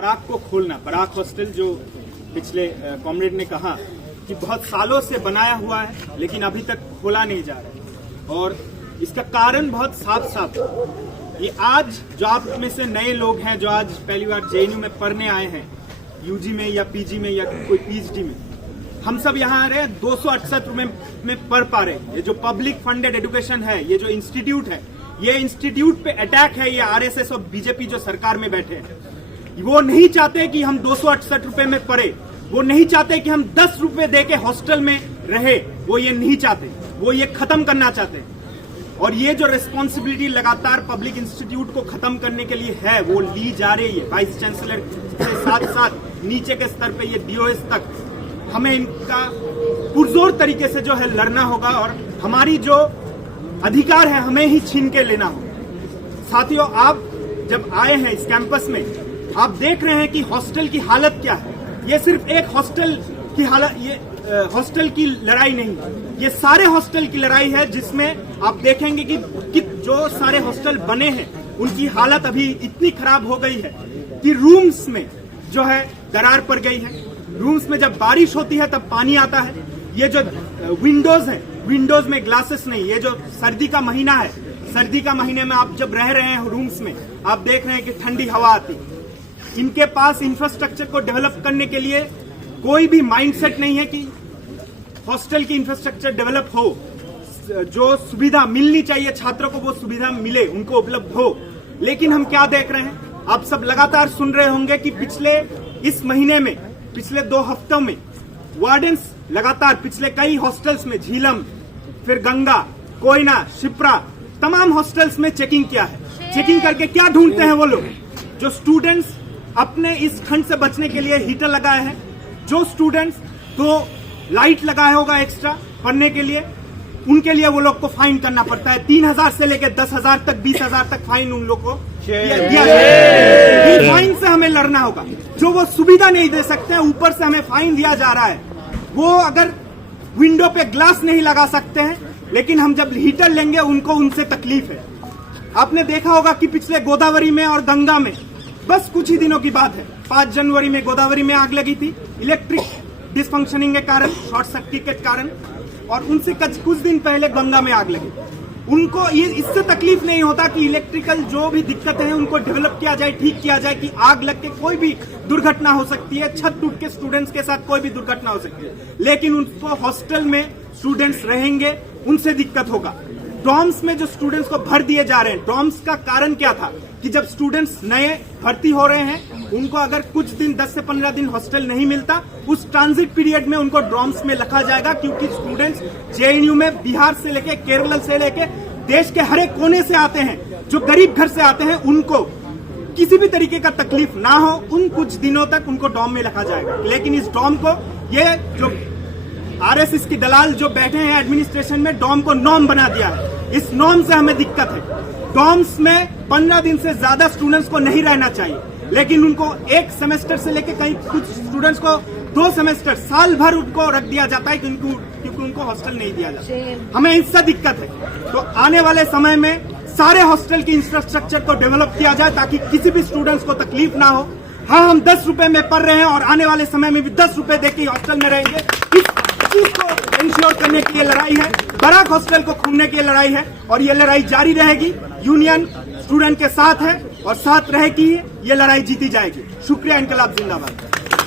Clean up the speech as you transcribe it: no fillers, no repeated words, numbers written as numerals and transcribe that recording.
Barack को खोलना, Barack hostel जो पिछले कॉमरेड ने कहा कि बहुत सालों से बनाया हुआ है लेकिन अभी तक खोला नहीं जा रहा है, और इसका कारण बहुत साफ साफ ये आज जो आप में से नए लोग हैं जो आज पहली बार जेएनयू में पढ़ने आए हैं, यूजी में या पीजी में या कोई पीएचडी में, हम सब यहाँ आ रहे हैं 268 रुपए में पढ़ पा रहे हैं। ये जो पब्लिक फंडेड एजुकेशन है, ये जो इंस्टीट्यूट है, ये इंस्टीट्यूट पे अटैक है। ये आरएसएस और बीजेपी जो सरकार में बैठे हैं, वो नहीं चाहते कि हम 268 रुपए में पढ़े, वो नहीं चाहते कि हम 10 रुपए दे के हॉस्टल में रहे, वो ये नहीं चाहते, वो ये खत्म करना चाहते हैं। और ये जो रिस्पॉन्सिबिलिटी लगातार पब्लिक इंस्टीट्यूट को खत्म करने के लिए है, वो ली जा रही है वाइस चांसलर के साथ साथ नीचे के स्तर पे ये डीओएस तक। हमें इनका पुरजोर तरीके से जो है लड़ना होगा और हमारी जो अधिकार है हमें ही छीन के लेना होगा। साथियों, आप जब आए हैं इस कैंपस में, आप देख रहे हैं कि हॉस्टल की हालत क्या है। ये सिर्फ एक हॉस्टल की हालत, ये हॉस्टल की लड़ाई नहीं, ये सारे हॉस्टल की लड़ाई है, जिसमें आप देखेंगे कि जो सारे हॉस्टल बने हैं उनकी हालत अभी इतनी खराब हो गई है कि रूम्स में जो है दरार पड़ गई है। रूम्स में जब बारिश होती है तब पानी आता है। ये जो विंडोज हैं, विंडोज में ग्लासेस नहीं। ये जो सर्दी का महीना है, सर्दी का महीने में आप जब रह रहे हैं रूम्स में, आप देख रहे हैं कि ठंडी हवा आती है। इनके पास इंफ्रास्ट्रक्चर को डेवलप करने के लिए कोई भी माइंडसेट नहीं है कि हॉस्टल की इंफ्रास्ट्रक्चर डेवलप हो, जो सुविधा मिलनी चाहिए छात्रों को वो सुविधा मिले, उनको उपलब्ध हो। लेकिन हम क्या देख रहे हैं, आप सब लगातार सुन रहे होंगे कि पिछले इस महीने में, पिछले 2 हफ्तों में वार्डन्स लगातार पिछले कई हॉस्टल्स में, झीलम, फिर गंगा, कोयना, शिप्रा, तमाम हॉस्टल्स में चेकिंग किया है। चेकिंग करके क्या ढूंढते हैं वो लोग? जो स्टूडेंट्स अपने इस ठंड से बचने के लिए हीटर लगाए हैं, जो स्टूडेंट्स तो लाइट लगाया होगा एक्स्ट्रा पढ़ने के लिए, उनके लिए वो लोग को फाइन करना पड़ता है। 3000 से लेकर 10,000 तक, 20,000 तक फाइन उन लोग को दिया जाए। फाइन से हमें लड़ना होगा। जो वो सुविधा नहीं दे सकते हैं, ऊपर से हमें फाइन दिया जा रहा है। वो अगर विंडो पे ग्लास नहीं लगा सकते हैं, लेकिन हम जब हीटर लेंगे उनको उनसे तकलीफ है। आपने देखा होगा कि पिछले गोदावरी में और गंगा में बस कुछ ही दिनों की बात है, 5 जनवरी में गोदावरी में आग लगी थी इलेक्ट्रिक डिसफंक्शनिंग के कारण, शॉर्ट सर्किट के कारण, और उनसे कुछ दिन पहले गंगा में आग लगी। उनको ये इससे तकलीफ नहीं होता कि इलेक्ट्रिकल जो भी दिक्कतें हैं उनको डेवलप किया जाए, ठीक किया जाए, कि आग लग के कोई भी दुर्घटना हो सकती है, छत टूट के स्टूडेंट्स के साथ कोई भी दुर्घटना हो सकती है। लेकिन उनको हॉस्टल में स्टूडेंट्स रहेंगे, उनसे दिक्कत होगा। डॉर्म्स में जो स्टूडेंट्स को भर दिए जा रहे हैं, डॉर्म्स का कारण क्या था कि जब स्टूडेंट्स नए भर्ती हो रहे हैं, उनको अगर कुछ दिन 10 से 15 दिन हॉस्टल नहीं मिलता, उस ट्रांजिट पीरियड में उनको डॉर्म्स में रखा जाएगा। क्योंकि स्टूडेंट्स जेएनयू में बिहार से लेके, केरल से लेके, देश के हर एक कोने से आते हैं, जो गरीब घर से आते हैं, उनको किसी भी तरीके का तकलीफ ना हो, उन कुछ दिनों तक उनको डॉर्म में रखा जाएगा। लेकिन इस डॉर्म को, ये जो आरएसएस की दलाल जो बैठे हैं एडमिनिस्ट्रेशन में, डॉर्म को नॉर्म बना दिया है। इस नॉर्म से हमें दिक्कत है। डॉर्म्स में 15 दिन से ज्यादा स्टूडेंट्स को नहीं रहना चाहिए, लेकिन उनको 1 सेमेस्टर से लेकर कहीं कुछ स्टूडेंट्स को 2 सेमेस्टर, साल भर उनको रख दिया जाता है क्योंकि उनको हॉस्टल नहीं दिया जाता। हमें इससे दिक्कत है। तो आने वाले समय में सारे हॉस्टल की इंफ्रास्ट्रक्चर को डेवलप किया जाए ताकि किसी भी स्टूडेंट्स को तकलीफ ना हो। हाँ, हम 10 रुपए में पढ़ रहे हैं और आने वाले समय में भी 10 रुपए देके हॉस्टल में रहेंगे। इस चीज को इंश्योर करने की ये लड़ाई है, बराक हॉस्टल को खोलने की लड़ाई है, और ये लड़ाई जारी रहेगी। यूनियन स्टूडेंट के साथ है और साथ रहेगी, ये लड़ाई जीती जाएगी। शुक्रिया। इनकलाब जिंदाबाद।